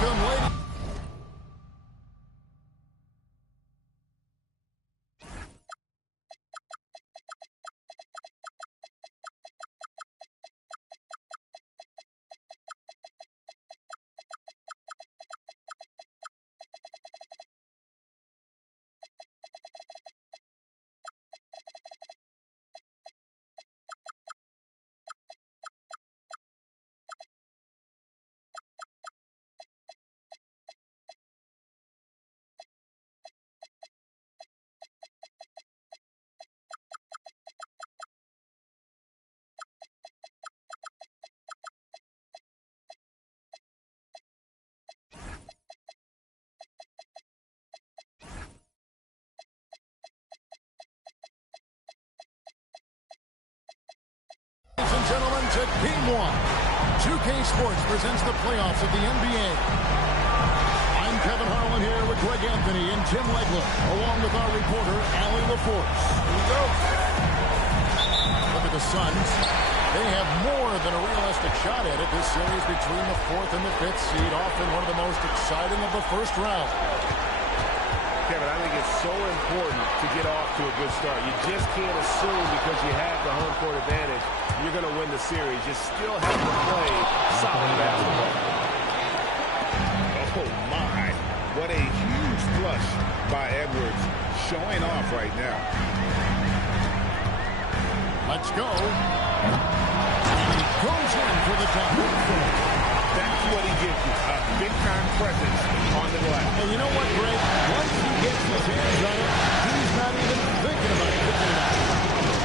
Welcome, ladies. Ladies and gentlemen, to Game 1. 2K Sports presents the playoffs of the NBA. I'm Kevin Harlan here with Greg Anthony and Tim Legler, along with our reporter, Allie LaForce. Here we go. Look at the Suns. They have more than a realistic shot at it. This series between the 4th and the 5th seed, often one of the most exciting of the first round. Kevin, I think it's so important to get off to a good start. You just can't assume because you have the home court advantage you're going to win the series. You still have to play solid basketball. Oh, my. What a huge flush by Edwards. Showing off right now. Let's go. And he goes in for the dunk. That's what he gives you, a big-time presence on the glass. And you know what, Greg? Once he gets his hands on it, he's not even thinking about picking it out.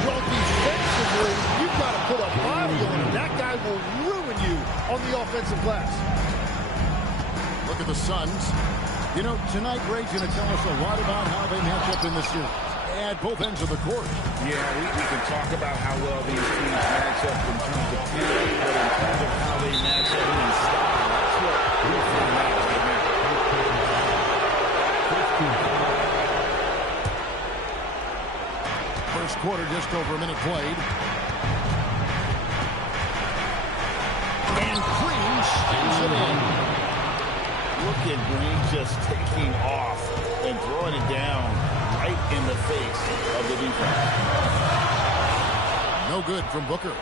Well, defensively, you've got to put a body on him. That guy will ruin you on the offensive glass. Look at the Suns. You know, tonight, Greg's going to tell us a lot about how they match up in the series at both ends of the court. Yeah, we can talk about how well these teams match up in terms of talent, but in terms of how they match up in style, that's what we'll find out right now. First quarter, just over a minute played. And Green spins it in. Look at Green just taking off and throwing it down right in the face of the defense. No good from Booker.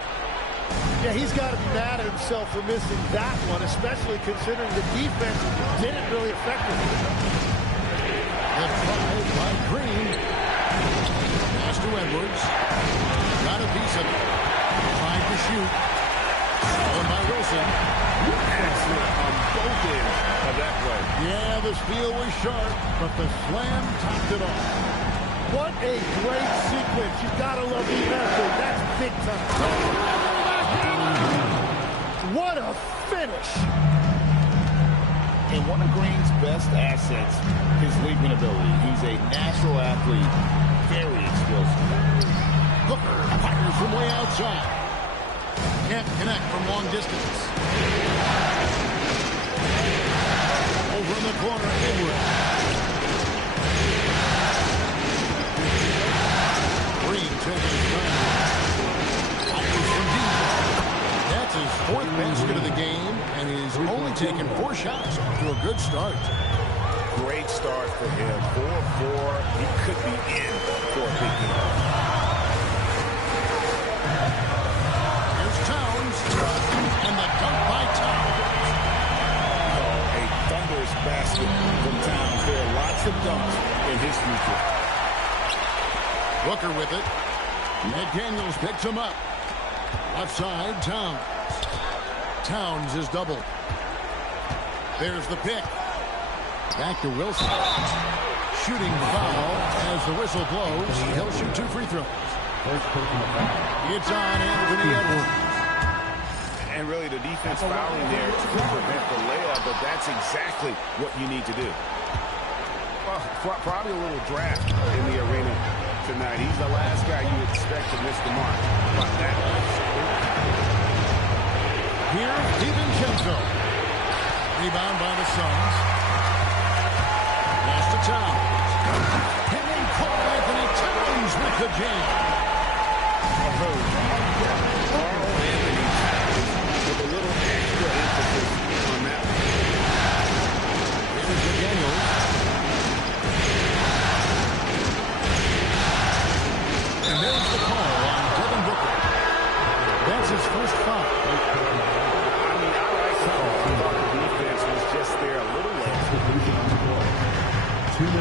Yeah, he's got to be mad at himself for missing that one, especially considering the defense didn't really affect him. Good try by Green. Pass to Edwards. Got a piece of it. Tried to shoot. Stolen by Wilson. Excellent on both ends of that play. Yeah, the steal was sharp, but the slam topped it off. What a great sequence. You've got to love the effort. That's big time. What a finish. And one of Green's best assets, his leaping ability. He's a natural athlete, very explosive. Booker fires from way outside. Can't connect from long distance. Over in the corner, Edwards. Green taking his time. Fires from deep. That's his 4th basket of the game, and he's only taken 4 shots to a good start. Great start for him. 4-4. He could be in for a big game. Here's Towns. And the dunk by Towns. Oh, a thunderous basket from Towns. There are lots of dunks in his future. Booker with it. McDaniels picks him up. Left side, Towns. Towns is doubled. There's the pick. Back to Wilson. Shooting foul as the whistle blows. He'll shoot 2 free throws. It's on Anthony Edwards. And really the defense fouling there to prevent the layup, but that's exactly what you need to do. Well, probably a little draft in the arena tonight. He's the last guy you expect to miss the mark. But that Here's DiVincenzo. Rebound by the Suns. Pass to Towns. And then Karl Anthony Towns with the jam. Karl Anthony Towns with a little extra emphasis on that one.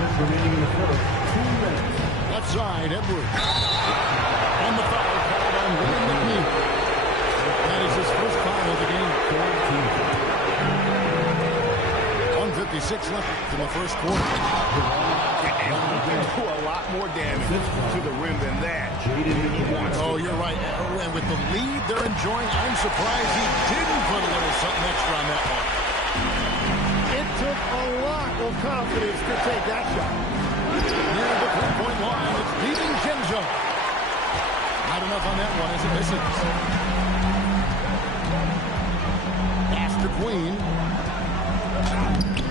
minutes remaining in the quarter. 2 minutes. Left side, Edwards. And the foul called on William McNeil. That is his first foul of the game. 1:56 left in the first quarter. And he can do a lot more damage to the rim than that. Oh, you're right. And with the lead they're enjoying, I'm surprised he didn't put a little something extra on that one. It took a lot of confidence to take that shot. Near the three-point line, it's DiVincenzo. Not enough on that one as it misses. Pass to Queen.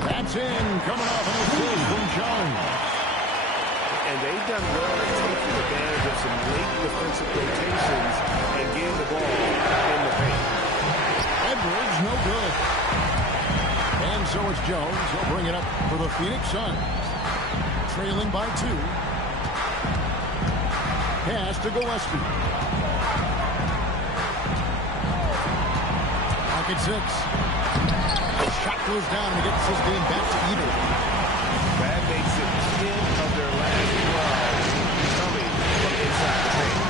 That's in, coming off an assist from Jones. And they've done well at taking advantage of some late defensive rotations and getting the ball in the paint. Edwards, no good. And so it's Jones. He'll bring it up for the Phoenix Suns. Trailing by 2. Pass to Gillespie. Pocket 6. The shot goes down and gets this game back to even. That makes it 10 of their last 12 coming from inside the paint.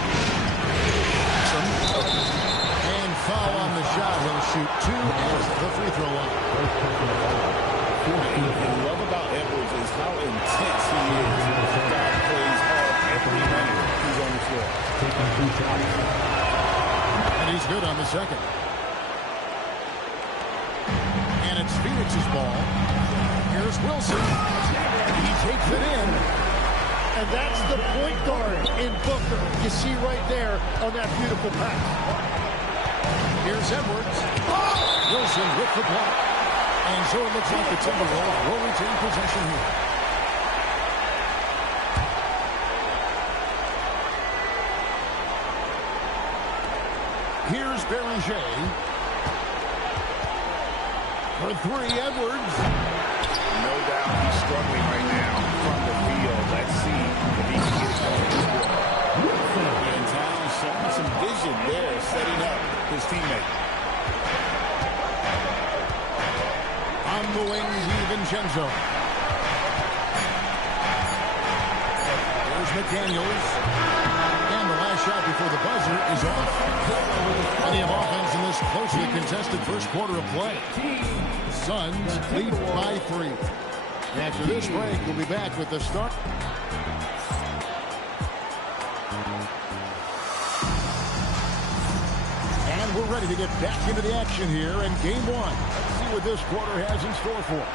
And foul on the shot. He'll shoot 2 as the free throw line. What I love about Edwards is how intense he is. The guy plays hard every minute he's on the floor. And he's good on the second. And it's Phoenix's ball. Here's Wilson. He takes it in. And that's the point guard in Booker. You see right there on that beautiful pass. Here's Edwards. Wilson with the block. And so it looks like the Timberwolves will retain possession here. Here's Beringer. For 3, Edwards. No doubt he's struggling right now from the field. Let's see if he can get going. And Towns showing some vision there, setting up his teammate. On the wing, DiVincenzo. There's McDaniels. And the last shot before the buzzer is off. Plenty of offense in this closely contested first quarter of play. Suns lead by 3. After this break, we'll be back with the start. And we're ready to get back into the action here in game 1. Let's see what this quarter has in store for us.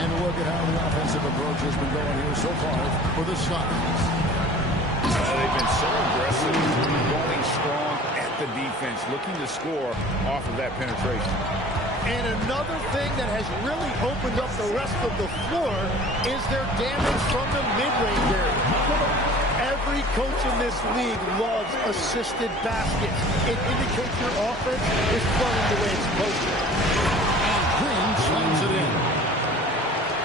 And look at how the offensive approach has been going here so far for the Suns. They've been so aggressive, going strong at the defense, looking to score off of that penetration. And another thing that has really opened up the rest of the floor is their damage from the mid-range area. Every coach in this league loves assisted baskets. It indicates your offense is flowing the way it's supposed to. And Green slams it in.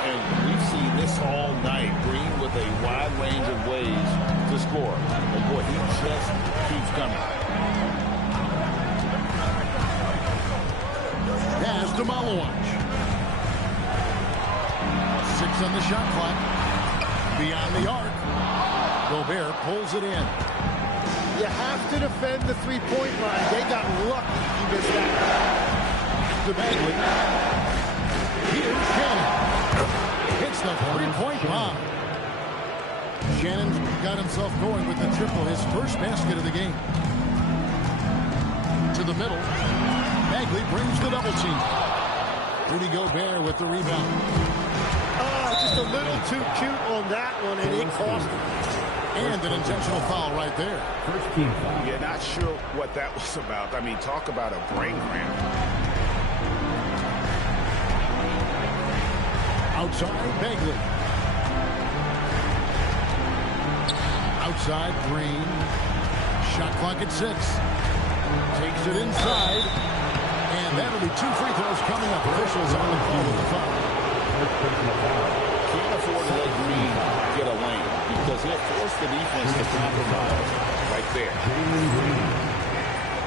And we've seen this all night. Green with a wide range of ways to score. And boy, he just keeps coming. Pass to Malawach. 6 on the shot clock. Beyond the arc. Gobert pulls it in. You have to defend the three-point line. They got lucky he missed that. To Bagley. Here's Shannon. Hits the three-point bomb. Shannon's got himself going with the triple, his first basket of the game. To the middle. Bagley brings the double team. Rudy Gobert with the rebound. Just a little too cute on that one, and it cost him. And an intentional foul right there. First team foul. Yeah, not sure what that was about. I mean, talk about a brain cramp. Outside, Bagley. Outside, Green. Shot clock at 6. Takes it inside. And that'll be 2 free throws coming up. Officials on the call with the foul. Can't afford to let Green get a lane because he'll force the defense to compromise right there. Jalen Green.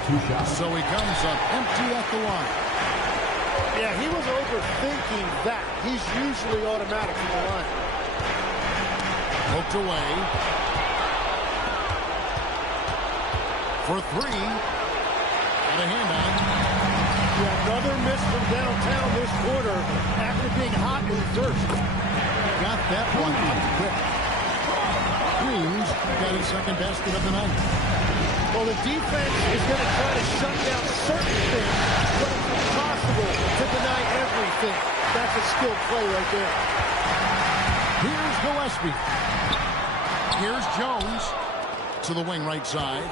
2 shots. So he comes up empty at the line. Yeah, he was overthinking that. He's usually automatic from the line. Poked away. For three. And a handout. Yeah, another miss from downtown this quarter after being hot in thirst. Got that one up quick. Queens got his second basket of the night. Well, the defense is going to try to shut down certain things, but it's impossible to deny everything. That's a skilled play right there. Here's Gillespie. Here's Jones to the wing right side.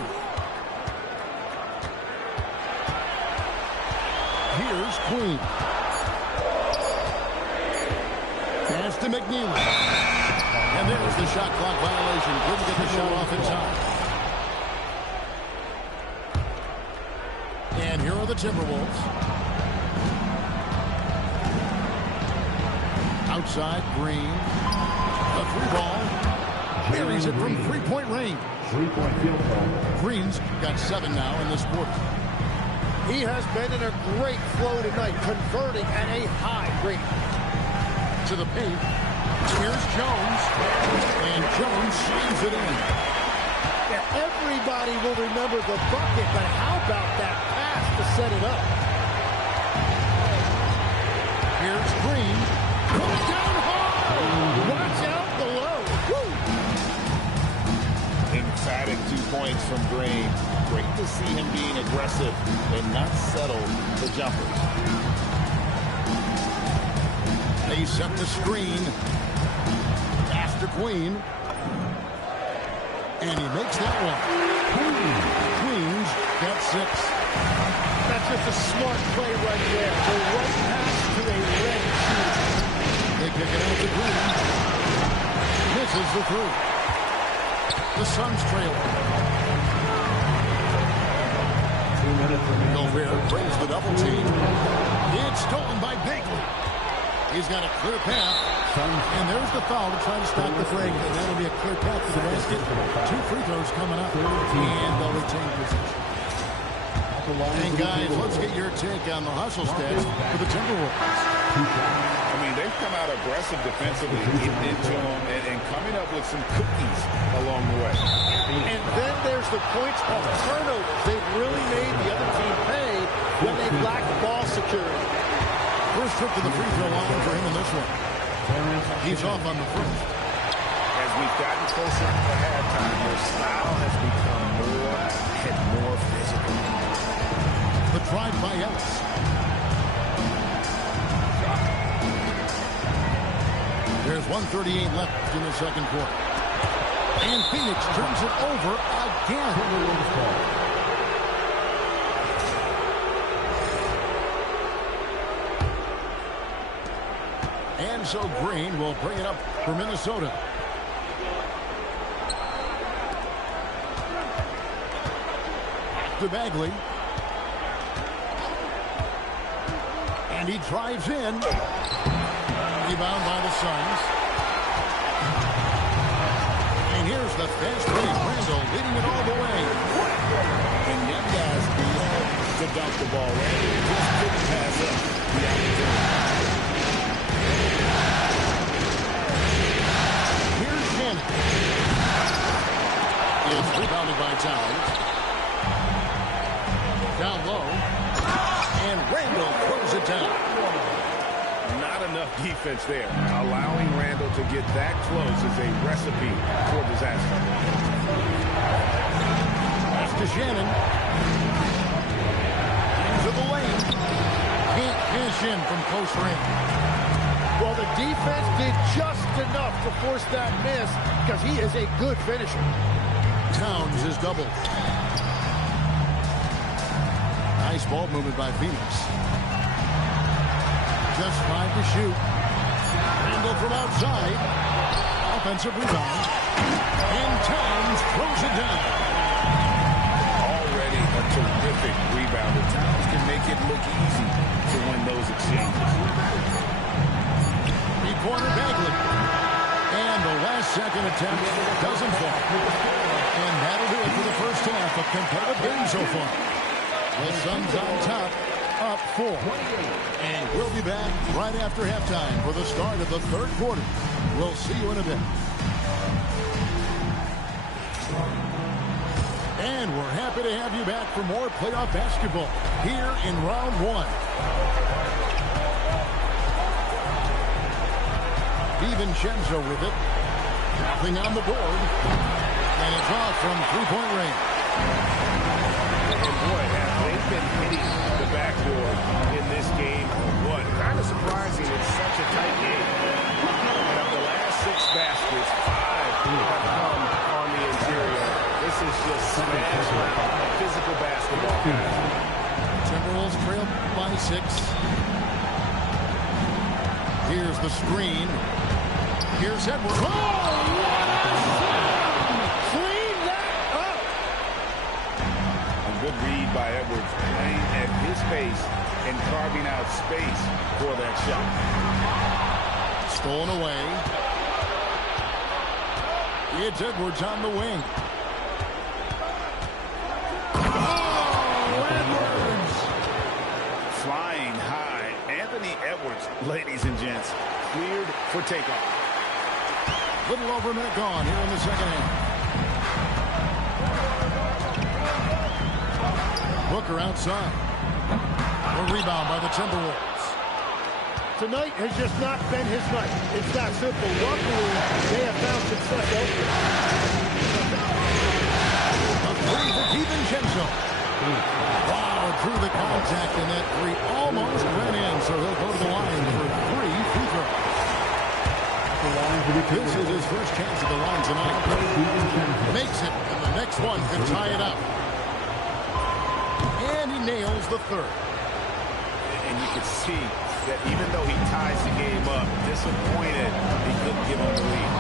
Here's Queen. Pass to McNeely. And there's the shot clock violation. Couldn't get the shot off in time. And here are the Timberwolves. Outside, Green. A free ball. Carries it from three-point range. Three-point field goal. Green's got 7 now in this quarter. He has been in a great flow tonight, converting at a high rate. To the paint. Here's Jones. And Jones slams it in. Yeah, everybody will remember the bucket, but how about that pass to set it up? Here's Green. Goes down hard. Watch out below. Woo. Emphatic 2 points from Green. Great to see him being aggressive and not settle for jumpers. They set the screen. Pass to Queen. And he makes that one. Queens got 6. That's just a smart play right there. The right pass to a red shooter. They kick it out to Green. Misses the 3. The Suns trail. 2 minutes remaining. Gobert brings the double team. It's stolen by Bagley. He's got a clear path. And there's the foul to try to stop the break. And that'll be a clear path to the basket. 2 free throws coming up. And they'll retain possession. And guys, let's get your take on the hustle stats for the Timberwolves. I mean, they've come out aggressive defensively, getting into them and coming up with some cookies along the way. And then there's the points of turnovers. They've really made the other team pay when they lack ball security. First trip to the free throw line for him in this one. He's off on the first. As we've gotten closer to halftime, their style has become more and more physical. The drive by Ellis. There's 1:38 left in the second quarter. And Phoenix turns it over again. And so Green will bring it up for Minnesota. To Bagley. And he drives in. Rebound by the Suns. And here's the fast break. Randall leading it all the way. And young guys love to dunk the ball. Randall just couldn't pass up the opportunity. Here's Shannon. It's rebounded by Towns. Down low. And Randall throws it down. Not enough defense there. Allowing Randall to get that close is a recipe for disaster. Pass to Shannon. Into the lane. Can't finish in from close range. Well, the defense did just enough to force that miss because he is a good finisher. Towns is doubled. Nice ball movement by Phoenix. Just 5 to shoot. Randall from outside. Offensive rebound. And Towns throws it down. Already a terrific rebounder. Towns can make it look easy to win those exchanges. Three-quarter Bagley. And the last second attempt doesn't fall. And that'll do it for the first half. A competitive game so far. The Suns on top up 4. And we'll be back right after halftime for the start of the third quarter. We'll see you in a bit. And we're happy to have you back for more playoff basketball here in round 1. DiVincenzo with it. Nothing on the board. And it's off from three-point range. And boy, have they been hitting the backboard in this game or what? Kind of surprising it's such a tight game. And of the last 6 baskets, 5 have come on the interior. This is just smash mouth physical basketball, guys. Timberwolves trail by 6. Here's the screen. Here's Edwards. Oh, Clean that up. A good read by Edwards, playing at his pace and carving out space for that shot. Stolen away. It's Edwards on the wing. Oh, Edwards! Flying high, Anthony Edwards, ladies and gents, cleared for takeoff. Little over a minute gone here in the second half. Booker outside. A rebound by the Timberwolves. Tonight has just not been his night. It's that simple. Luckily, they have found success elsewhere. A three for DiVincenzo. Wow, through the contact, and that three almost went in, so he'll go to the line for 3 free throws. This is his first chance at the line tonight. Makes it, and the next one can tie it up. And he nails the third. And you can see that even though he ties the game up, disappointed he couldn't give him the lead.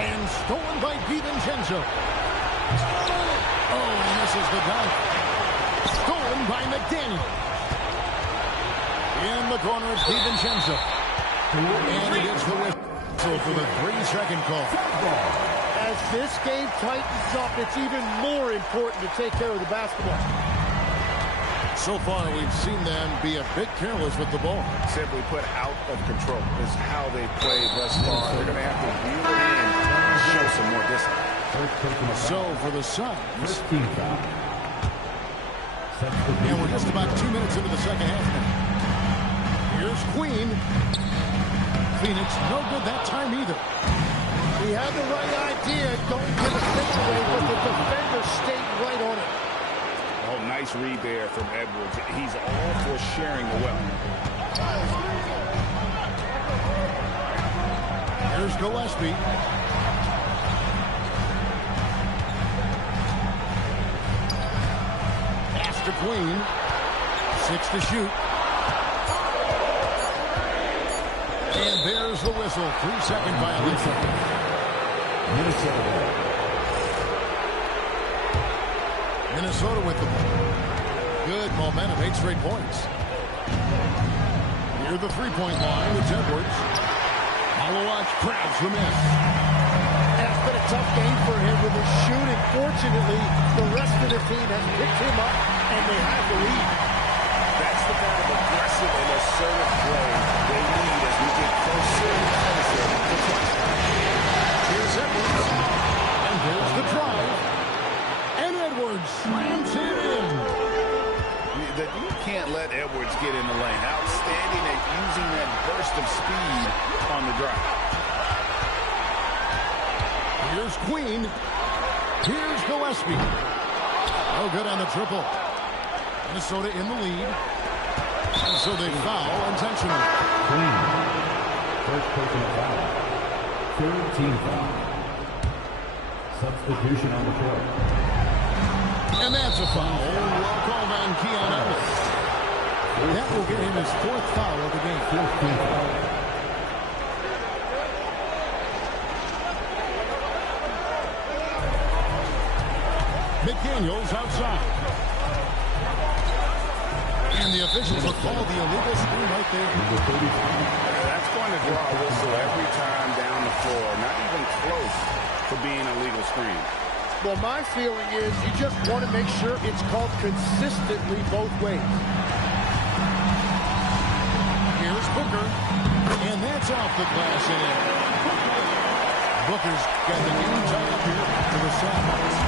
And stolen by DiVincenzo. Oh, and misses the dunk. Stolen by McDaniel. In the corner, it's DiVincenzo. And he gets the whistle for the 3-second call. As this game tightens up, it's even more important to take care of the basketball. So far, we've seen them be a bit careless with the ball. Simply put, out of control is how they played thus far. They're going to have to reel it in and show some more discipline. So for the Suns, and we're just about 2 minutes into the second half now. Here's Queen. Phoenix, no good that time either. He had the right idea going to the fadeaway, but the defender stayed right on it. Oh, nice read there from Edwards. He's all for sharing the wealth. Here's Gillespie. Pass to Queen. 6 to shoot. And there's the whistle. 3-second violation. Minnesota with the ball. Good momentum, 8 straight points. Near the three-point line, it's Edwards. Malawatch grabs the miss. It's been a tough game for him with his shooting. Fortunately, the rest of the team has picked him up, and they have the lead. That's the kind of aggressive and assertive play they need as we get closer and closer to touchdown. Here's Edwards. And here's the drive. And Edwards slams it in. You can't let Edwards get in the lane. Outstanding at using that burst of speed on the drive. Here's Queen. Here's Gillespie. No good on the triple. Minnesota in the lead. And so they foul intentionally. Queen. First personal foul. Third team foul. Substitution on the court. And that's a foul. Well called on Keon Ellis. That will get him his 4th foul of the game. Fourth team foul. McDaniels outside. And the officials have called the illegal screen right there. That's going to draw a whistle every time down the floor. Not even close to being a legal screen. Well, my feeling is you just want to make sure it's called consistently both ways. the glass and in. Booker's got the game tied up here to the sidelines.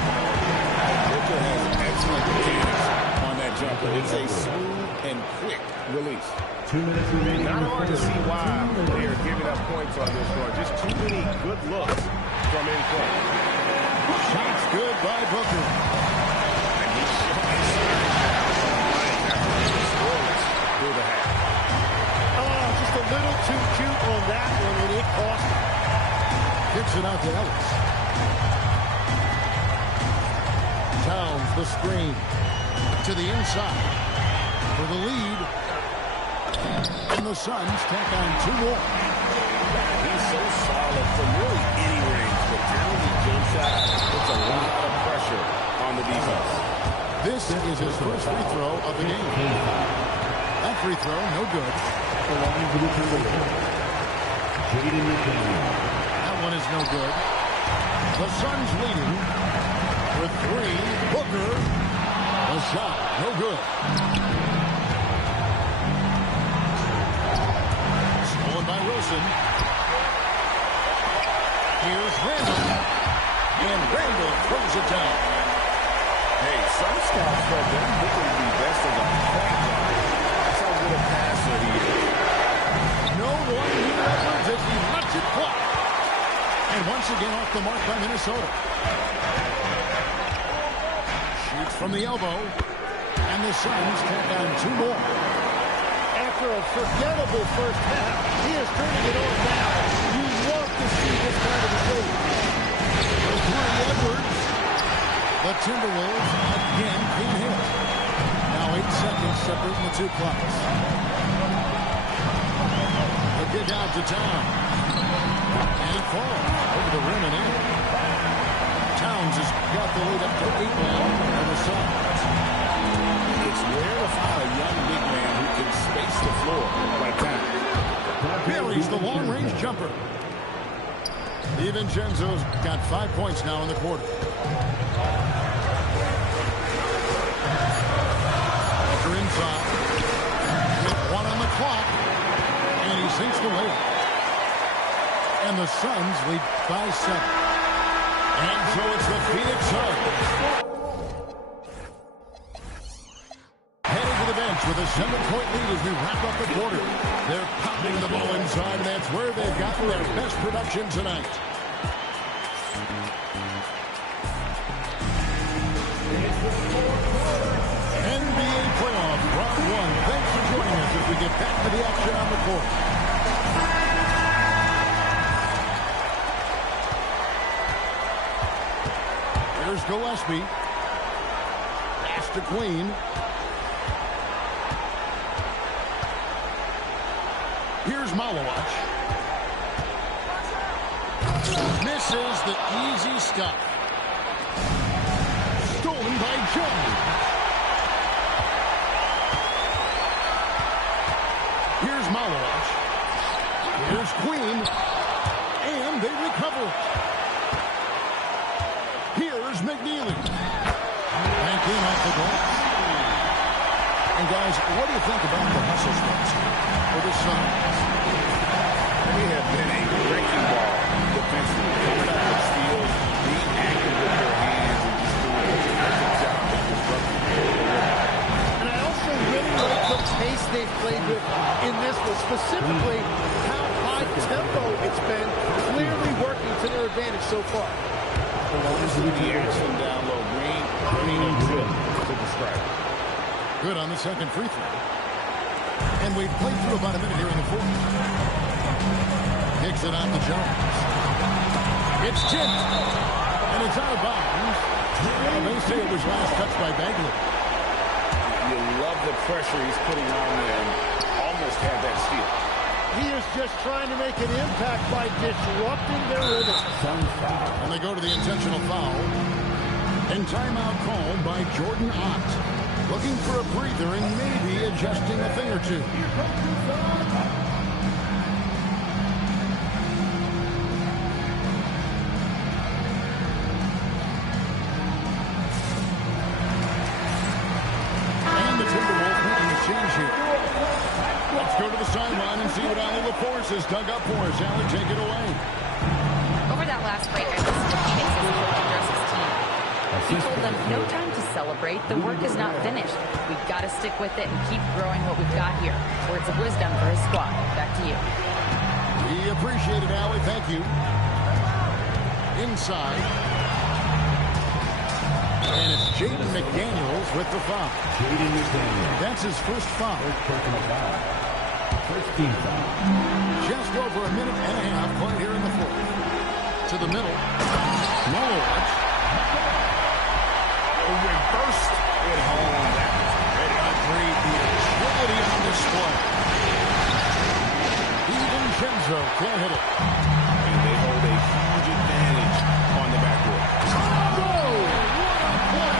Booker has excellent mechanics on that jumper. It's a smooth and quick release. 2 minutes remaining. Not hard to see why they are giving up points on this one. Just too many good looks from in front. Shots good by Booker. And he's showing signs now some lines after being scoreless through the half. Oh, just a little too cute on that one, and it cost him. Kicks it out to Ellis. Towns the screen to the inside for the lead. And the Suns tack on 2 more. He's so solid from really any range. The talented jump shot puts a lot of pressure on the defense. This is his first free throw of the game. That free throw, no good. The line for the Timberwolves. Jaden McDaniel. That one is no good. The Suns leading with 3. Booker. A shot, no good. Stolen by Wilson. Here's Randall. And Randall throws it down. Hey, some scouts thought that Booker would be best as a point guard. That's how good a passer he is. No one here Edwards as he lets it fly. And once again off the mark by Minnesota. Shoots from the elbow. And the Suns tack on 2 more. After a forgettable first half, he is turning it on now. You love to see this kind of a play. The 3, Edwards. The Timberwolves again clean hit. Now 8 seconds separating the 2 clocks. The kick out to Town. And it falls over the rim and in. Towns has got the lead up to 8 now on the Suns. It's rare to find a young big man who can space the floor like that. Buries the long-range jumper. DiVincenzo's got 5 points now in the quarter. Booker inside. With 1 on the clock. And he sinks the layup. And the Suns lead by 7. And so it's the Phoenix Suns. Heading to the bench with a 7-point lead as we wrap up the quarter. They're pounding the ball inside, and that's where they've gotten their best production tonight. NBA playoff round 1. Thanks for joining us as we get back to the action on the court. Here's Gillespie. Pass to Queen. Here's Malawach. Misses the easy stuff. Stolen by Jones. Here's Malawach. Here's Queen. And they recover it. Here's McNeely. Bank in off the glass. And guys, what do you think about the hustle spots for the Suns? They have been a wrecking ball defensively. Coming up with steals, being active with their hands, and just doing a terrific job of disrupting the rim. And I also really like the pace they've played with in this one, specifically how high tempo it's been, clearly working to their advantage so far. The action down low. Green and good to the strike. Good on the second free throw. And we've played through about a minute here in the fourth. Kicks it out to Jones. It's tipped. And it's out of bounds. Well, they say it was last touched by Bagley. You love the pressure he's putting on there and almost had that steal. He is just trying to make an impact by disrupting their rhythm. And they go to the intentional foul. And timeout called by Jordan Ott. Looking for a breather and maybe adjusting a thing or two. And the Timberwolves making a change here. Let's go to the sideline and see what Allie LaForce has dug up for us. Allie, take it away. Over that last break, I listened to Phoenix's coach address his team. He told them, no time to celebrate. The work is not finished. We've got to stick with it and keep growing what we've got here. Words of wisdom for his squad. Back to you. We appreciate it, Allie. Thank you. Inside. And it's Jaden McDaniels with the foul. Jaden McDaniels. That's his first foul. First personal foul. First team foul. Just over a minute and a half played here in the fourth. To the middle. Lodge. Reversed at home. That was great. The agility on display. DiVincenzo can't hit it. And they hold a huge advantage on the backboard. Oh, what a play!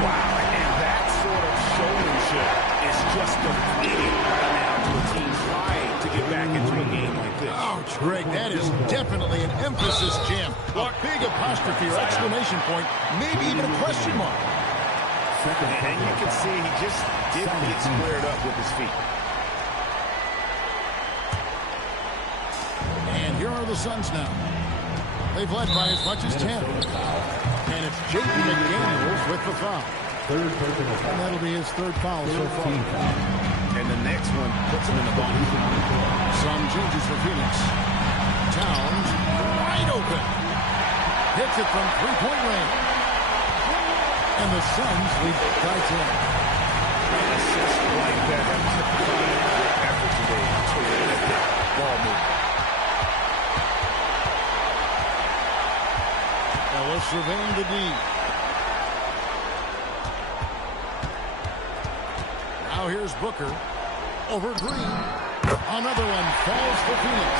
Wow, and that sort of showmanship is just deflating right now to a team trying to get back into a game like this. Oh, Greg, that is definitely an emphasis jam. A big apostrophe or exclamation point, maybe even a question mark. And you can see he just didn't get squared up with his feet. And here are the Suns now. They've led by as much as 10. And it's Jaden McDaniels with the foul. Third personal foul. And that'll be his third foul so far. And the next one puts him in the bonus. Some changes for Phoenix. Towns wide open. Hits it from three-point range. And the Suns lead by 10. Assists like that have typically their effort today. Terrific ball movement. Ellis surveying the D. Now here's Booker. Over Green. Another one falls for Phoenix.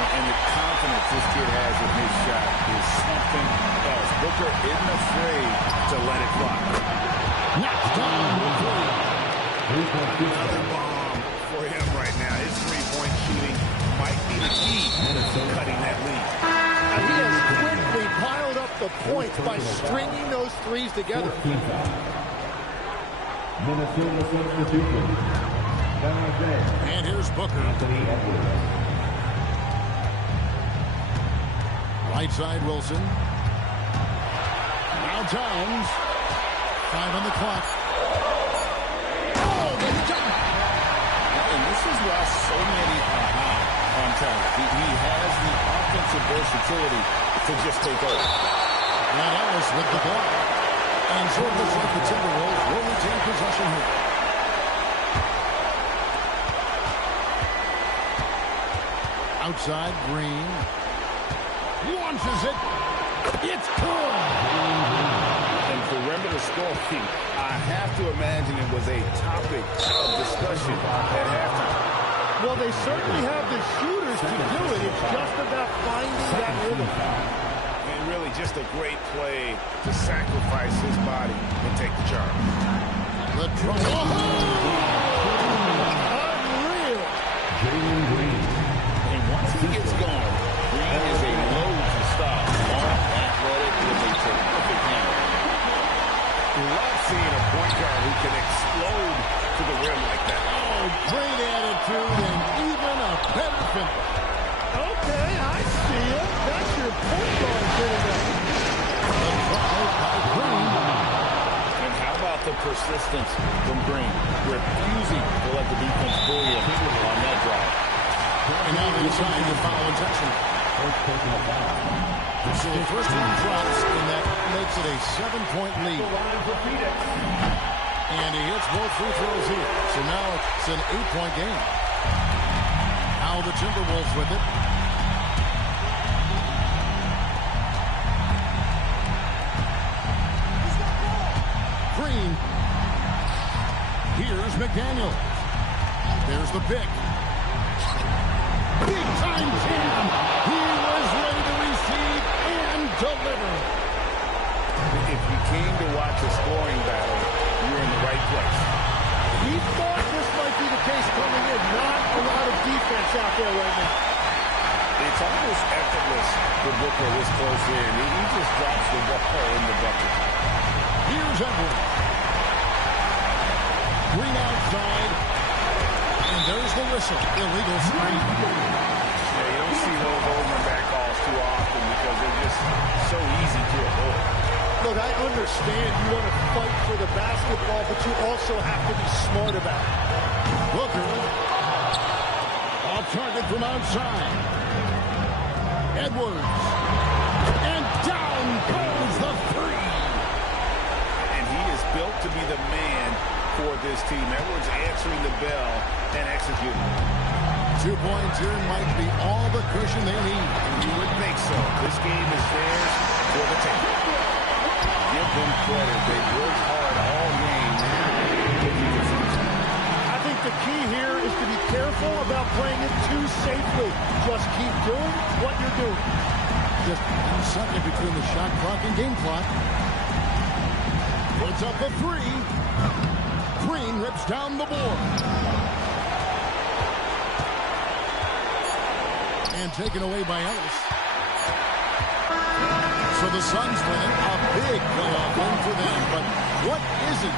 And the confidence this kid has with his shot is something else. Booker isn't afraid to let it fly. Knocked down with three. Another bomb for him right now. His three-point shooting might be the key to cutting that lead. And he has quickly piled up the points by stringing those threes together. Minnesota substitution. And here's Booker. Anthony Edwards. Right side, Wilson. Now Towns. 5 on the clock. Oh, the dunk! And this is why so many are high on Towns. He has the offensive versatility to just take over. And Ellis with the block. And so it looks like the Timberwolves will retain possession here. Outside, Green. Launches it. It's good. And perimeter scoring, I have to imagine it was a topic of discussion at halftime. Well, they certainly have the shooters to do it. It's just about finding that rhythm. And really just a great play to sacrifice his body and take the charge. The trial. Unreal. Jalen Green. And once he gets going, Green is a load to stop. Long, athletic, with a terrific hand. Love seeing a point guard who can explode to the rim like that. Oh, great attitude and even a better finish. Okay, I see it. That's your point guard getting up. The try by Green. And how about the persistence from Green, refusing to let the defense pull you on that drive. And now inside the foul intention. First personal foul. So the first one drops, and that makes it a 7-point lead. And he hits both free throws here. So now it's an 8-point game. Now the Timberwolves with it. Green. Here's McDaniel. There's the pick. Big time jam. He was ready to receive and deliver. If you came to watch a scoring battle, you're in the right place. He thought this might be the case coming in. Not a lot of defense out there right now. It's almost effortless for Booker this close in. He just drops the ball in the bucket. Here's Edwards. Green outside. And there's the whistle. Illegal screen. Yeah, you don't see those over and back calls too often because they're just so easy to avoid. Look, I understand you want to fight for the basketball, but you also have to be smart about it. Booker. Off target from outside. Edwards. And down goes the three. And he is built to be the man for this team. Edwards answering the bell and executing. 2 points here might be all the cushion they need. You would think so. This game is theirs for the taking. Give them credit. They worked hard all game. I think the key here is to be careful about playing it too safely. Just keep doing what you're doing. Just 1 second between the shot clock and game clock. Puts up a three. Green rips down the board. And taken away by Ellis. So the Suns winning a big playoff win for them. But what isn't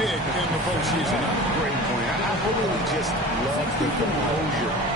big in the postseason? Great point. I really just love the composure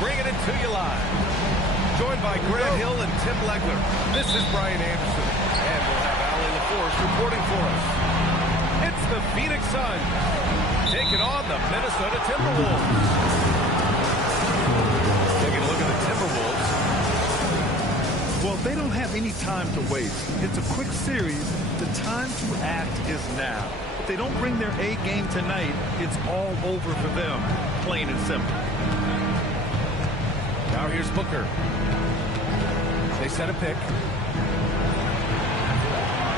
bringing it to you live. Joined by Grant Hill and Tim Legler. This is Brian Anderson. And we'll have Allie LaForce reporting for us. It's the Phoenix Suns taking on the Minnesota Timberwolves. Taking a look at the Timberwolves. Well, they don't have any time to waste. It's a quick series. The time to act is now. If they don't bring their A game tonight, it's all over for them, plain and simple. Now here's Booker. They set a pick.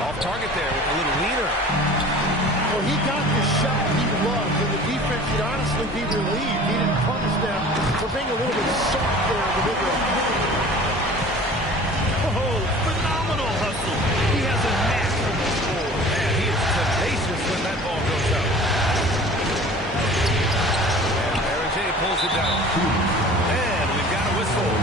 Off target there with a little leaner. Well, he got the shot he loved, and the defense should honestly be relieved. He didn't punish them for being a little bit soft there in the mid-range. Oh, phenomenal hustle. He has a knack for the score. Man, he is tenacious when that ball goes out. And Aaron J pulls it down. And we've got a whistle.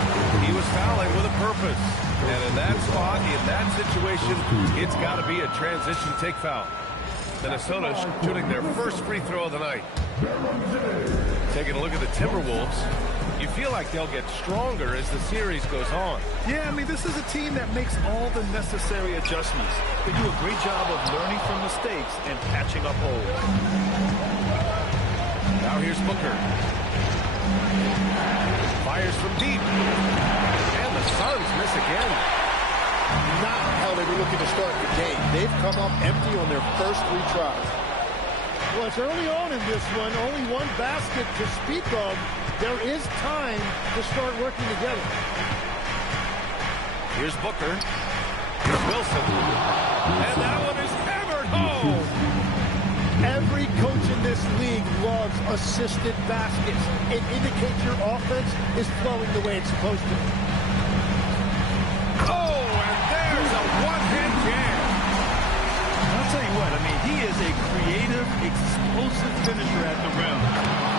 He was fouling with a purpose. And in that spot, in that situation, it's got to be a transition take foul. Minnesota shooting their first free throw of the night. Taking a look at the Timberwolves. You feel like they'll get stronger as the series goes on. Yeah, I mean, this is a team that makes all the necessary adjustments. They do a great job of learning from mistakes and patching up holes. Now here's Booker. Fires from deep. And the Suns miss again. Not how they were looking to start the game. They've come up empty on their first 3 tries. Well, it's early on in this one. Only one basket to speak of. There is time to start working together. Here's Booker. Here's Wilson. And that one is hammered home. Every coach in this league loves assisted baskets. It indicates your offense is flowing the way it's supposed to. Oh, and there's a one-hand jam. I'll tell you what, I mean, he is a creative, explosive finisher at the rim.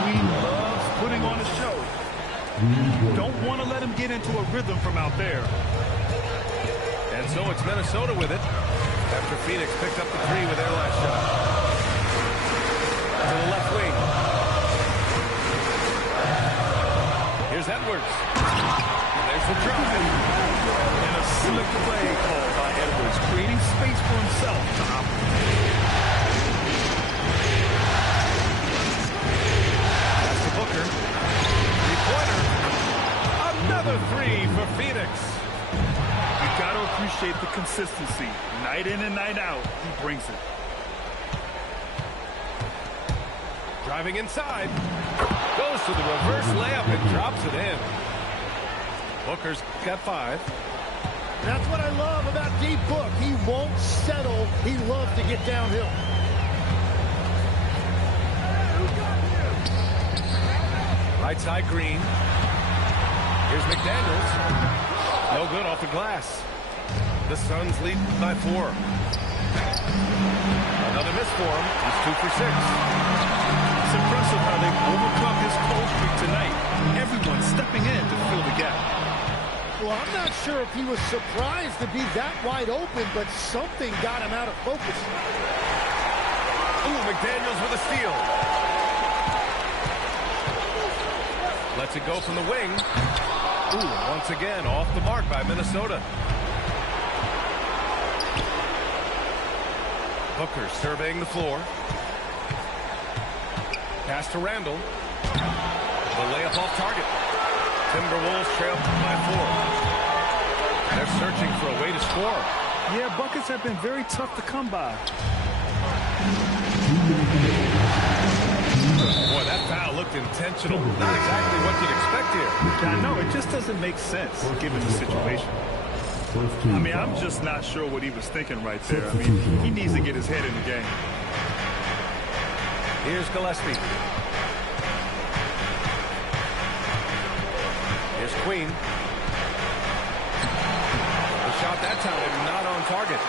He loves putting on a show. Don't want to let him get into a rhythm from out there. And so it's Minnesota with it after Phoenix picked up the 3 with their last shot. To the left wing. Here's Edwards. And there's the drop. And a slick play called by Edwards, creating space for himself to operate. That's to Booker. 3-pointer. Another 3 for Phoenix. You've got to appreciate the consistency. Night in and night out, he brings it. Driving inside. Goes to the reverse layup and drops it in. Booker's got 5. That's what I love about D. Book. He won't settle. He loves to get downhill. Right side Green. Here's McDaniels. No good off the glass. The Suns lead by 4. Another miss for him. He's 2 for 6. It's impressive how they've overcome his cold streak tonight. Everyone stepping in to fill the gap. Well, I'm not sure if he was surprised to be that wide open, but something got him out of focus. Ooh, McDaniels with a steal. Lets it go from the wing. Ooh, once again, off the mark by Minnesota. Booker surveying the floor. Pass to Randall. The layup off target. Timberwolves trail by 4. They're searching for a way to score. Yeah, buckets have been very tough to come by. Boy, that foul looked intentional. Not exactly what you'd expect here. I know, it just doesn't make sense given the situation. I mean, I'm just not sure what he was thinking right there. I mean, he needs to get his head in the game. Here's Gillespie. Here's Queen. The shot that time not on target.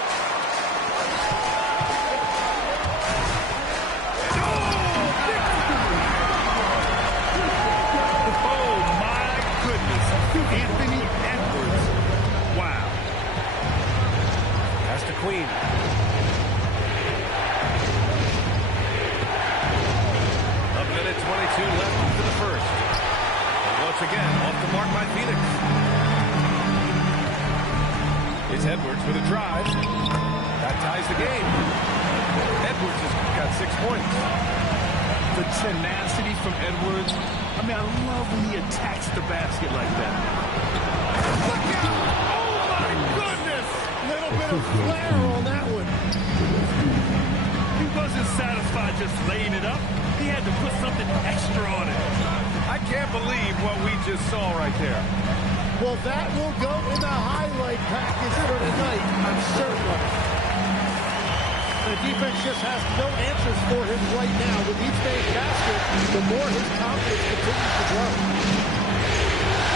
Oh, my goodness. Anthony Edwards. Wow. Pass to Queen. A minute 22 left for the first. And once again, mark by Phoenix. It's Edwards with a drive. That ties the game. Edwards has got 6 points. The tenacity from Edwards. I mean, I love when he attacks the basket like that. Look out! Oh, my goodness! Little bit of flair on that one. He wasn't satisfied just laying it up. He had to put something extra on it. I can't believe what we just saw right there. Well, that will go in the highlight package for tonight, I'm certain of it. The defense just has no answers for him right now. With each made basket, the more his confidence continues to grow.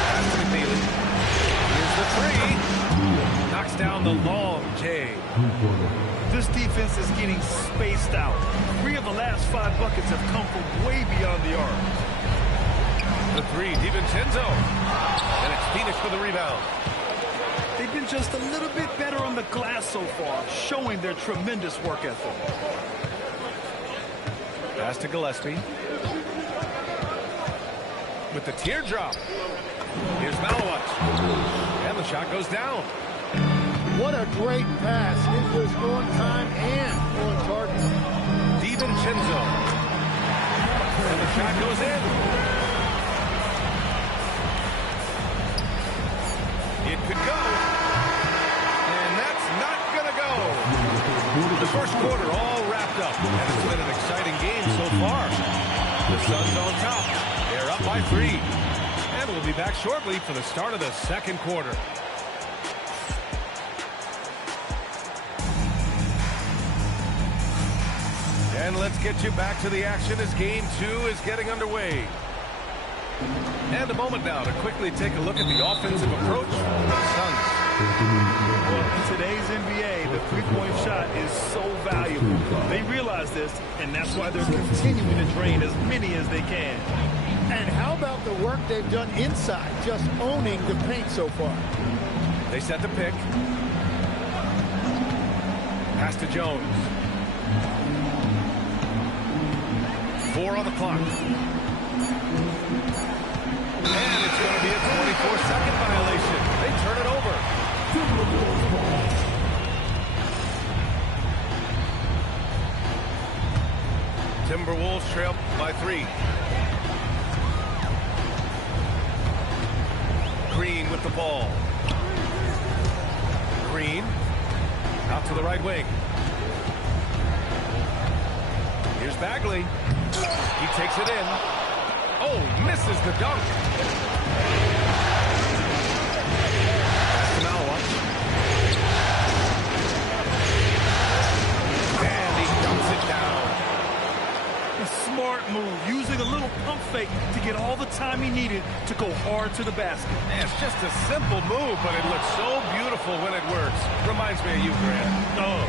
Pass to McNeely. Here's the three. Knocks down the long J. This defense is getting spaced out. 3 of the last 5 buckets have come from way beyond the arc. The three, DiVincenzo. And it's Phoenix for the rebound. They've been just a little bit better on the glass so far, showing their tremendous work ethic. Pass to Gillespie. With the teardrop. Here's Malawat. And the shot goes down. What a great pass. It was on time and on target. DiVincenzo. And the shot goes in. It could go. And that's not going to go. The first quarter all wrapped up. And it's been an exciting game so far. The Suns on top. They're up by 3. And we'll be back shortly for the start of the second quarter. And let's get you back to the action as Game 2 is getting underway. And a moment now to quickly take a look at the offensive approach for the Suns. Well, in today's NBA, the three-point shot is so valuable. They realize this, and that's why they're continuing to drain as many as they can. And how about the work they've done inside, just owning the paint so far? They set the pick. Pass to Jones. 4 on the clock. And it's going to be a 24-second violation. They turn it over. Timberwolves trail by 3. Green with the ball. Green out to the right wing. Here's Bagley. He takes it in. Oh, misses the dunk. Pass to Malawat. And he dumps it down. A smart move, using a little pump fake to get all the time he needed to go hard to the basket. Man, it's just a simple move, but it looks so beautiful when it works. Reminds me of you, Grant. Oh,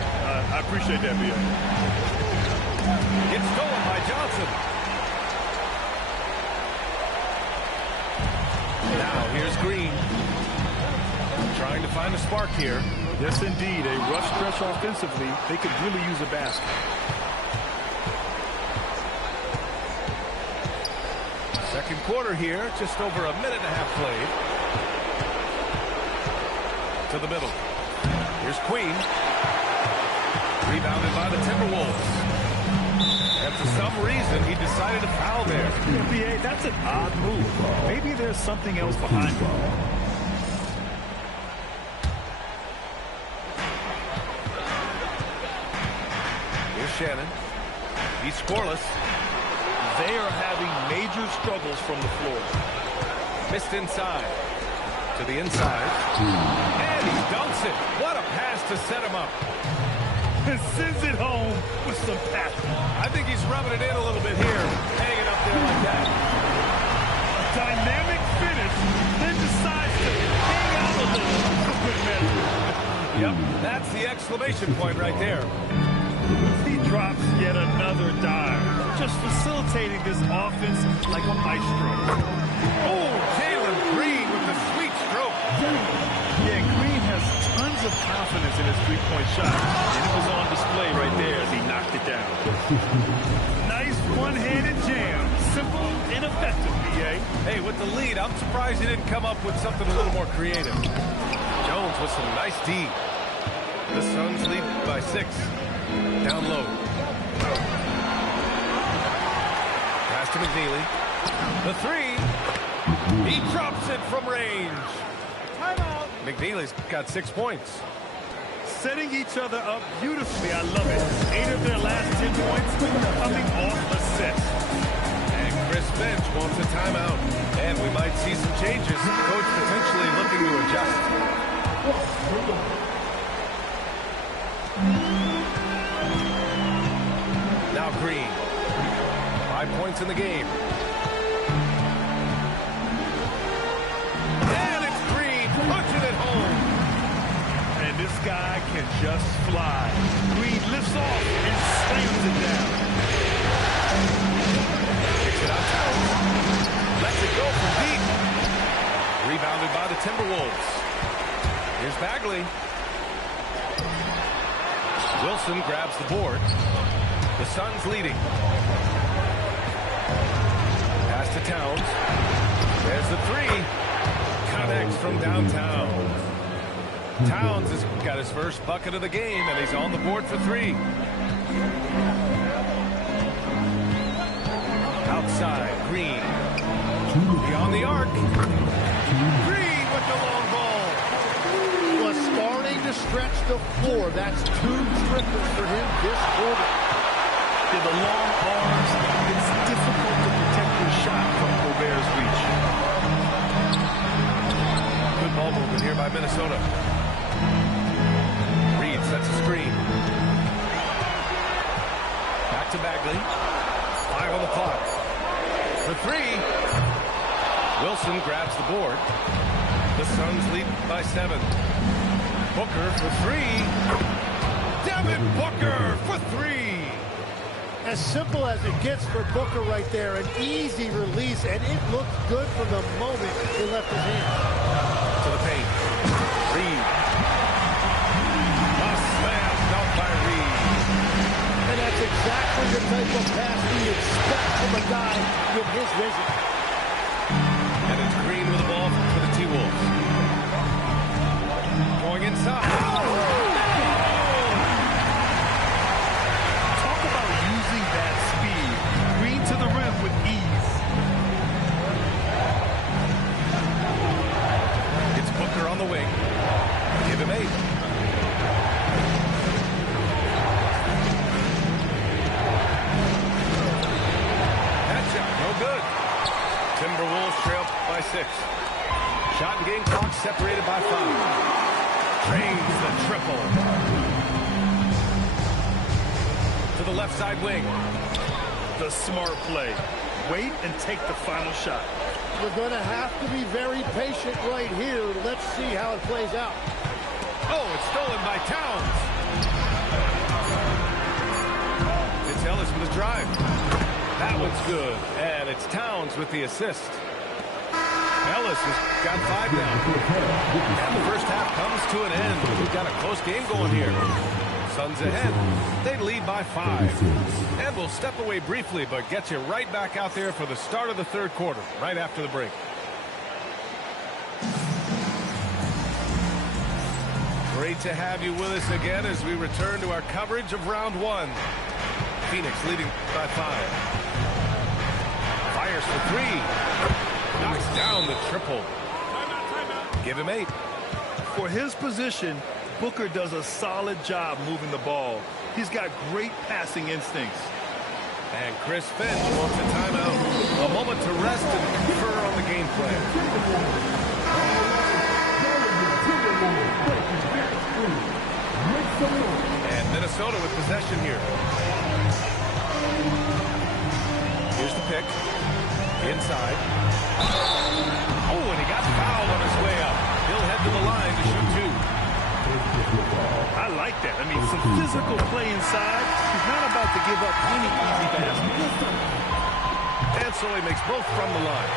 I appreciate that, B.A. It's stolen by Johnson. Now here's Green. Trying to find a spark here. Yes, indeed. A rough stretch offensively. They could really use a basket. Second quarter here. Just over a minute and a half played. To the middle. Here's Queen. Rebounded by the Timberwolves. And for some reason, he decided to foul there. NBA, that's an odd move. Maybe there's something else behind it. Here's Shannon. He's scoreless. They are having major struggles from the floor. Missed inside. To the inside. And he dunks it. What a pass to set him up. And sends it home with some passion. I think he's rubbing it in a little bit here. Hanging up there like that. A dynamic finish, then decides to hang out a little for good measure. Yep, that's the exclamation point right there. He drops yet another dime, just facilitating this offense like a maestro. Oh, Jalen Green with the sweet stroke. Yeah, Green has tons of confidence in his three-point shot, and it was on display right there as he knocked it down. Nice one-handed jam. Simple Ineffective, BA. Hey, with the lead, I'm surprised he didn't come up with something a little more creative. Jones with some nice D. The Suns lead by 6. Down low. Pass to McNeely. The 3. He drops it from range. Timeout. McNeely's got 6 points. Setting each other up beautifully. I love it. 8 of their last 10 points coming off assists. And Chris Finch wants a timeout. And we might see some changes. Coach potentially looking to adjust. Now Green. 5 points in the game. And it's Green punching it home. And this guy can just fly. Green lifts off and slams it down. Kicks it out Towns. Lets it go from deep. Rebounded by the Timberwolves. Here's Bagley. Wilson grabs the board. The Suns leading. Pass to Towns. There's the 3. Connects from downtown. Towns has got his first bucket of the game, and he's on the board for 3. Outside, Green. Beyond the arc. Green with the long ball. Was starting to stretch the floor. That's 2 triples for him this quarter. Yeah, the long arms, it's difficult to protect your shot from Gobert's reach. Good ball movement here by Minnesota. Reed sets a screen. Back to Bagley. 5 on the clock. For 3. Wilson grabs the board. The Suns lead by 7. Booker for 3. Devin Booker for 3. As simple as it gets for Booker right there. An easy release, and it looked good from the moment he left his hand. To the paint. Reed. A slam dunk by Reed. And that's exactly the type of pass we expect from a guy with his vision. And it's Green with the ball for the T-Wolves. Going inside. Talk about using that speed. Green to the rim with ease. It's Booker on the wing. Give him 8. That shot, no good. Timberwolves trail by 6. Shot and game clock separated by 5. Drains the triple. To the left side wing. The smart play. Wait and take the final shot. We're going to have to be very patient right here. Let's see how it plays out. Oh, it's stolen by Towns. It's Ellis with a drive. That one's good. And it's Towns with the assist. Ellis has got 5 now. And the first half comes to an end. We've got a close game going here. Suns ahead. They lead by 5. And we'll step away briefly, but get you right back out there for the start of the 3rd quarter, right after the break. Great to have you with us again as we return to our coverage of round 1. Phoenix leading by 5. Fires for 3. Knocks down the triple. Give him 8. For his position, Booker does a solid job moving the ball. He's got great passing instincts. And Chris Finch wants a timeout. A moment to rest and confer on the game plan. And Minnesota with possession here. Here's the pick. Inside. Oh, and he got fouled on his way up. He'll head to the line to shoot 2. I like that. I mean, some physical play inside. He's not about to give up any easy baskets. And so he makes both from the line.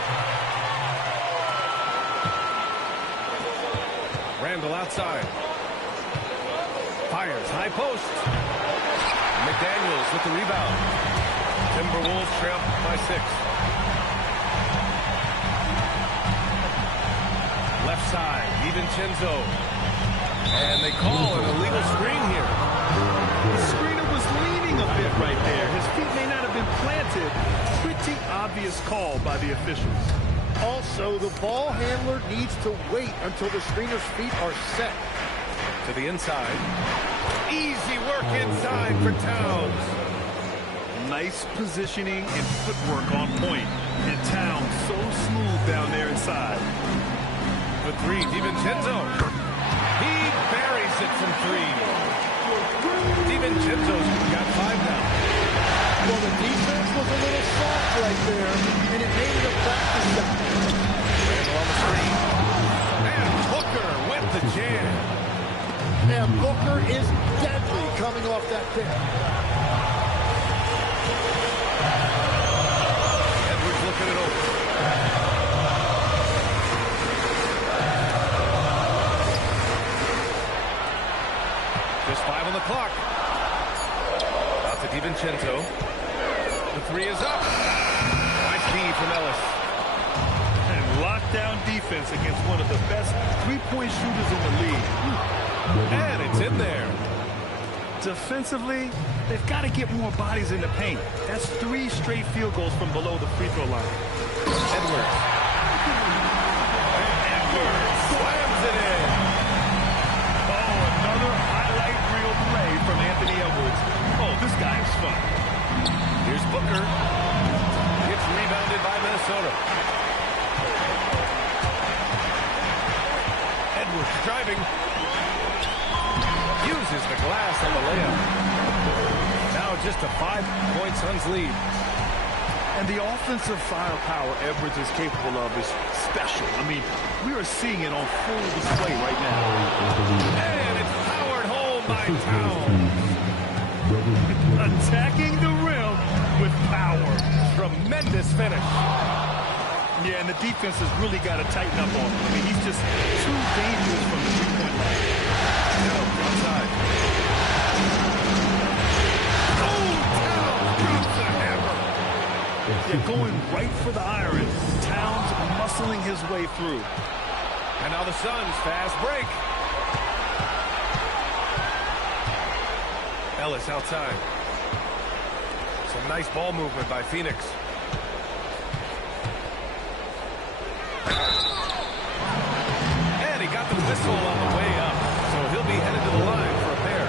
Randall outside. Fires, high post. McDaniels with the rebound. To Timberwolves trail by 6. Left side, DiVincenzo. And they call an illegal screen here. The screener was leaning a bit right there. His feet may not have been planted. Pretty obvious call by the officials. Also, the ball handler needs to wait until the screener's feet are set. To the inside. Easy work inside for Towns. Nice positioning and footwork on point. And Towns so smooth down there inside. For 3, DiVincenzo. He buries it from 3. DiVincenzo's got 5 now. Well, the defense was a little soft right there, and it made it a practice shot. Randall on the screen. And Booker with the jam. And Booker is deadly coming off that pick. Edwards looking it over. Just 5 on the clock. Out to DiVincenzo. The 3 is up. Nice feed from Ellis. And lockdown defense against one of the best three-point shooters in the league. And it's in there. Defensively, they've got to get more bodies in the paint. That's 3 straight field goals from below the free throw line. Edwards. Edwards slams it in. Oh, another highlight reel play from Anthony Edwards. Oh, this guy is fun. Here's Booker. Gets rebounded by Minnesota. Edwards driving. Uses the glass on the layup. Now just a 5-point Suns lead. And the offensive firepower Edwards is capable of is special. I mean, we are seeing it on full display right now. And it's powered home by Towns. Attacking the rim with power. Tremendous finish. Yeah, and the defense has really got to tighten up on him. I mean, he's just too dangerous from the three-point line. Outside. Oh, Towns drops the hammer. They're going right for the iron. Towns muscling his way through. And now the Suns fast break. Ellis outside. Some nice ball movement by Phoenix. And he got the whistle on the way up. So he'll be headed to the line for a pair.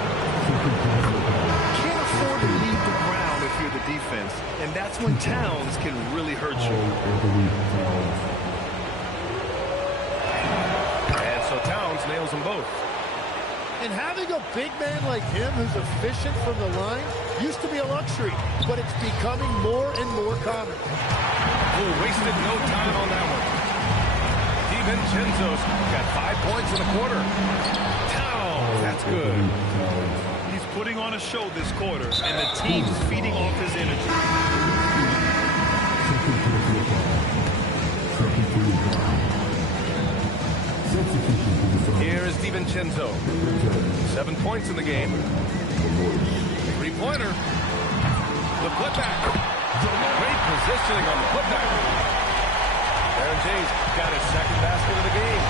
Can't afford to leave the ground if you're the defense. And that's when Towns can really hurt you. And so Towns nails them both. And having a big man like him who's efficient from the line used to be a luxury, but it's becoming more and more common. Oh, wasted no time on that one. DiVincenzo's got 5 points in the quarter. Towns, that's good. He's putting on a show this quarter, and the team's feeding off his energy. Here is DiVincenzo. 7 points in the game. 3-pointer. The putback. Great positioning on the putback. Aaron James got his second basket of the game.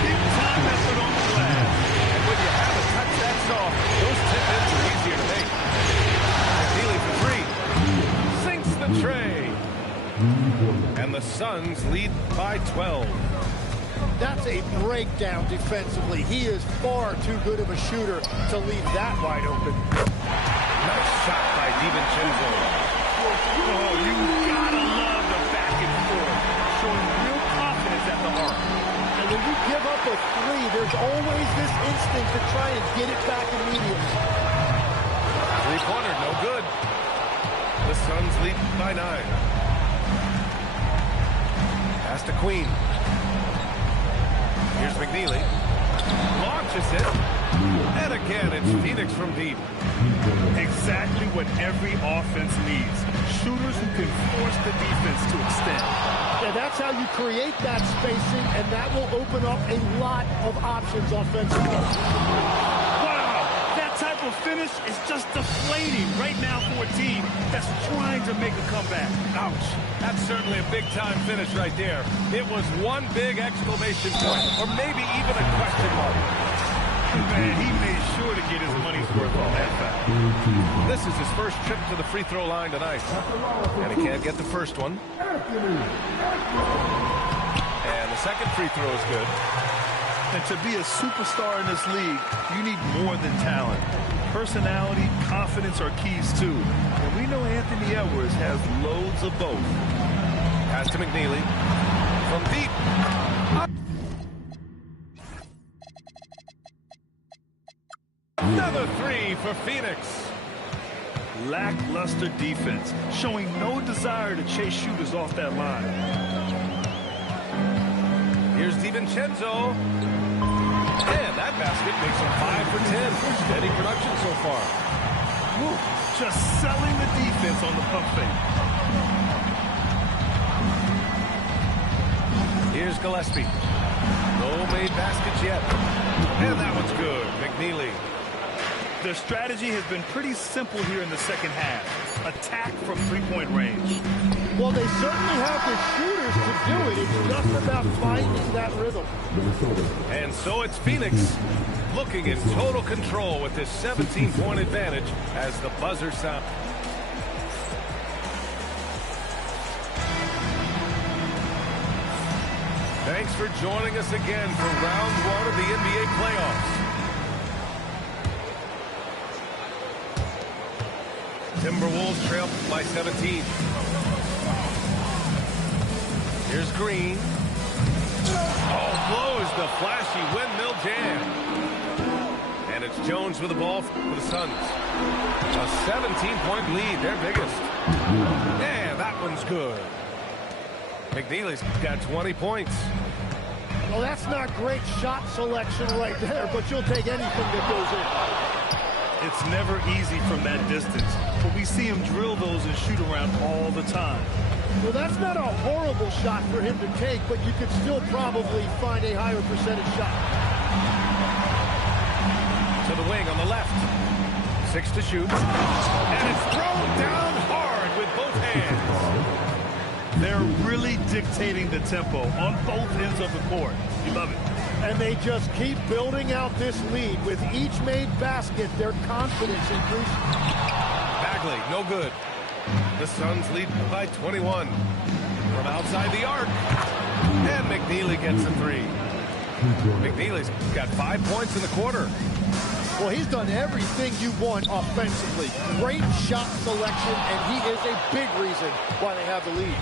Big time effort on the glass. And when you have a touch that soft, those tip-ins are easier to make. And Neely for 3. Sinks the tray. And the Suns lead by 12. That's a breakdown defensively. He is far too good of a shooter to leave that wide open. Nice shot by DiVincenzo. Oh, you gotta love the back and forth. Showing real confidence at the arc. And when you give up a 3, there's always this instinct to try and get it back immediately. 3-pointer, no good. The Suns lead by 9. Pass to Queen. Here's McNeely. Launches it. And again, it's Phoenix from deep. Exactly what every offense needs. Shooters who can force the defense to extend. Yeah, that's how you create that spacing, and that will open up a lot of options offensively. Wow! That type of a finish is just deflating right now for a team that's trying to make a comeback. Ouch. That's certainly a big-time finish right there. It was one big exclamation point, or maybe even a question mark. Man, he made sure to get his money's worth on that foul. This is his first trip to the free throw line tonight. And he can't get the first one. And the second free throw is good. And to be a superstar in this league, you need more than talent. Personality, confidence are keys too. And we know Anthony Edwards has loads of both. Pass to McNeely. From deep. Another three for Phoenix. Lackluster defense, showing no desire to chase shooters off that line. Here's DiVincenzo. And that basket makes him 5 for 10. Steady production so far. Woo, just selling the defense on the pump fake. Here's Gillespie. No made baskets yet. And that one's good. McNeely. Their strategy has been pretty simple here in the second half. Attack from three-point range. Well, they certainly have the shooters to do it. It's just about finding that rhythm. And so it's Phoenix looking in total control with this 17-point advantage as the buzzer sounds. Thanks for joining us again for round one of the NBA playoffs. Timberwolves trail by 17. Here's Green. Oh, blows the flashy windmill jam. And it's Jones with the ball for the Suns. A 17-point lead, their biggest. Yeah, that one's good. McNeely's got 20 points. Well, that's not great shot selection right there, but you'll take anything that goes in. It's never easy from that distance, but we see him drill those and shoot around all the time. Well, that's not a horrible shot for him to take, but you could still probably find a higher percentage shot. To the wing on the left. 6 to shoot. And it's thrown down hard with both hands. They're really dictating the tempo on both ends of the court. You love it. And they just keep building out this lead. With each made basket, their confidence increases. Bagley, no good. The Suns lead by 21. From outside the arc. And McNeely gets a three. McNeely's got 5 points in the quarter. Well, he's done everything you want offensively. Great shot selection, and he is a big reason why they have the lead.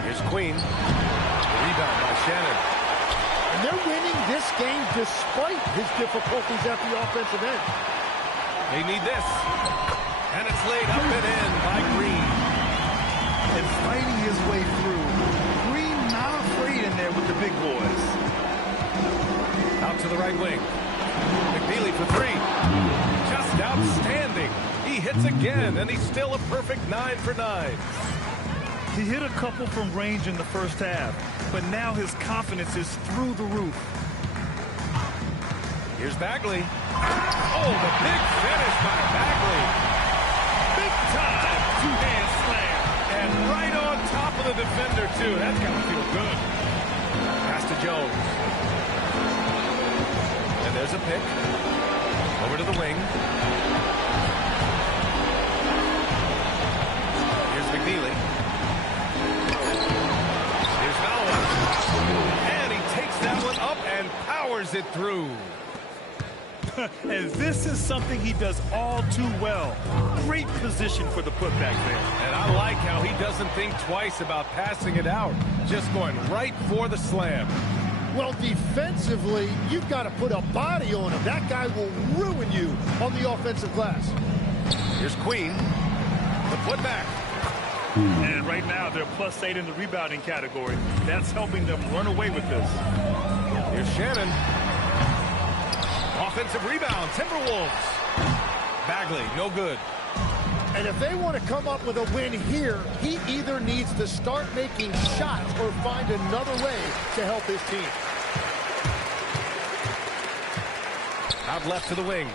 Here's Queen. Rebound by Shannon. And they're winning this game despite his difficulties at the offensive end. They need this. And it's laid up and in by Green. And fighting his way through. Green not afraid in there with the big boys. Out to the right wing. McNeely for three. Just outstanding. He hits again, and he's still a perfect 9 for 9. He hit a couple from range in the first half, but now his confidence is through the roof. Here's Bagley. Oh, the big finish by Bagley. Big time two-hand slam. And right on top of the defender, too. That's got to feel good. Pass to Jones. And there's a pick. Over to the wing. Here's McNeely. Here's Fowler. And he takes that one up and powers it through. And this is something he does all too well. Great position for the putback there. And I like how he doesn't think twice about passing it out. Just going right for the slam. Well, defensively, you've got to put a body on him. That guy will ruin you on the offensive glass. Here's Queen. The putback. And right now, they're +8 in the rebounding category. That's helping them run away with this. Here's Shannon. Offensive rebound, Timberwolves. Bagley, no good. And if they want to come up with a win here, he either needs to start making shots or find another way to help his team. Out left to the wing.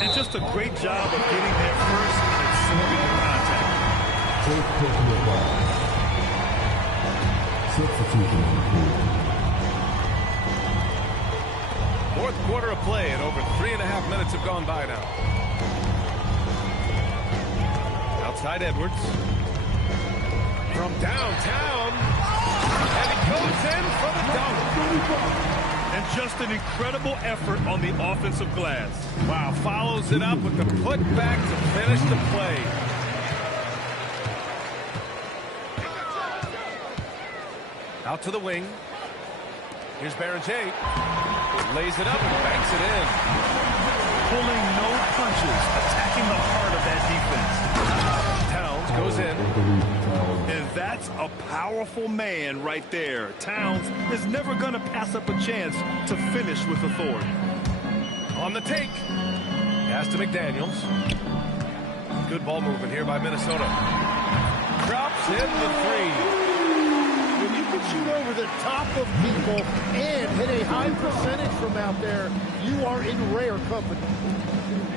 And just a great job of getting there first and absorbing the contact. Fourth personal foul. Substitution approved. Fourth quarter of play, and over 3.5 minutes have gone by now. Outside Edwards. From downtown. And he goes in for the dunk. And just an incredible effort on the offensive glass. Wow, follows it up with the putback to finish the play. Out to the wing. Here's Barrenjay. Lays it up and banks it in. Pulling no punches, attacking the heart of that defense. Towns goes in. And that's a powerful man right there. Towns is never going to pass up a chance to finish with authority. On the take. Pass to McDaniels. Good ball movement here by Minnesota. Drops in the three. When you can shoot over the top of people and hit a high percentage from out there, you are in rare company.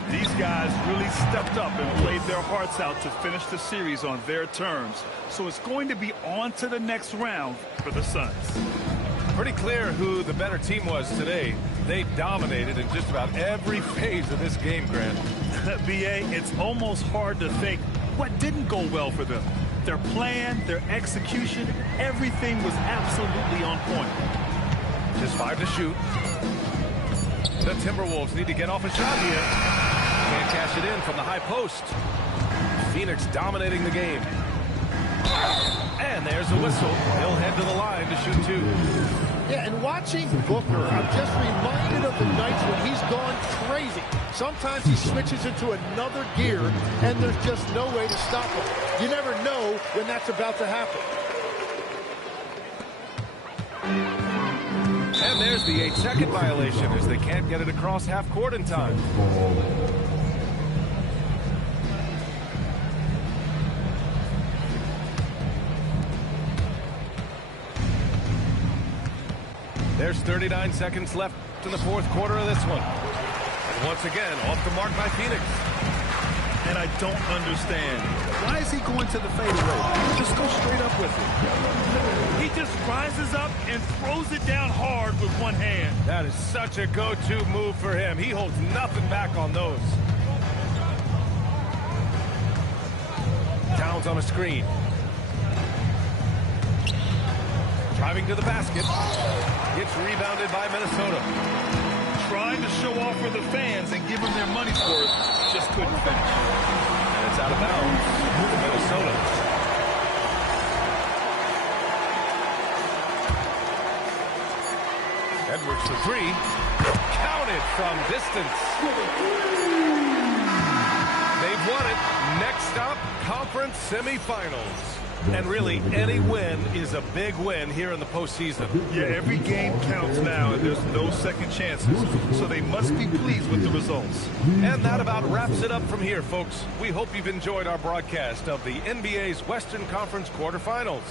These guys really stepped up and played their hearts out to finish the series on their terms. So it's going to be on to the next round for the Suns. Pretty clear who the better team was today. They dominated in just about every phase of this game, Grant. B.A., it's almost hard to think what didn't go well for them. Their plan, their execution, everything was absolutely on point. Just 5 to shoot. The Timberwolves need to get off a shot here. Can't cash it in from the high post. Phoenix dominating the game. And there's the whistle. He'll head to the line to shoot 2. Yeah, and watching Booker, I'm just reminded of the nights when he's gone crazy. Sometimes he switches into another gear, and there's just no way to stop him. You never know when that's about to happen. And there's the 8-second violation as they can't get it across half court in time. There's 39 seconds left in the fourth quarter of this one. And once again, off the mark by Phoenix. And I don't understand. Why is he going to the fadeaway? Just go straight up with it. He just rises up and throws it down hard with one hand. That is such a go-to move for him. He holds nothing back on those. Towns on a screen. Driving to the basket. Gets rebounded by Minnesota. Trying to show off for the fans and give them their money's worth. Just couldn't finish. And it's out of bounds to Minnesota. Edwards for 3. Counted from distance. They've won it. Next stop, conference semifinals. And really, any win is a big win here in the postseason. Yeah, every game counts now, and there's no second chances. So they must be pleased with the results. And that about wraps it up from here, folks. We hope you've enjoyed our broadcast of the NBA's Western Conference quarterfinals.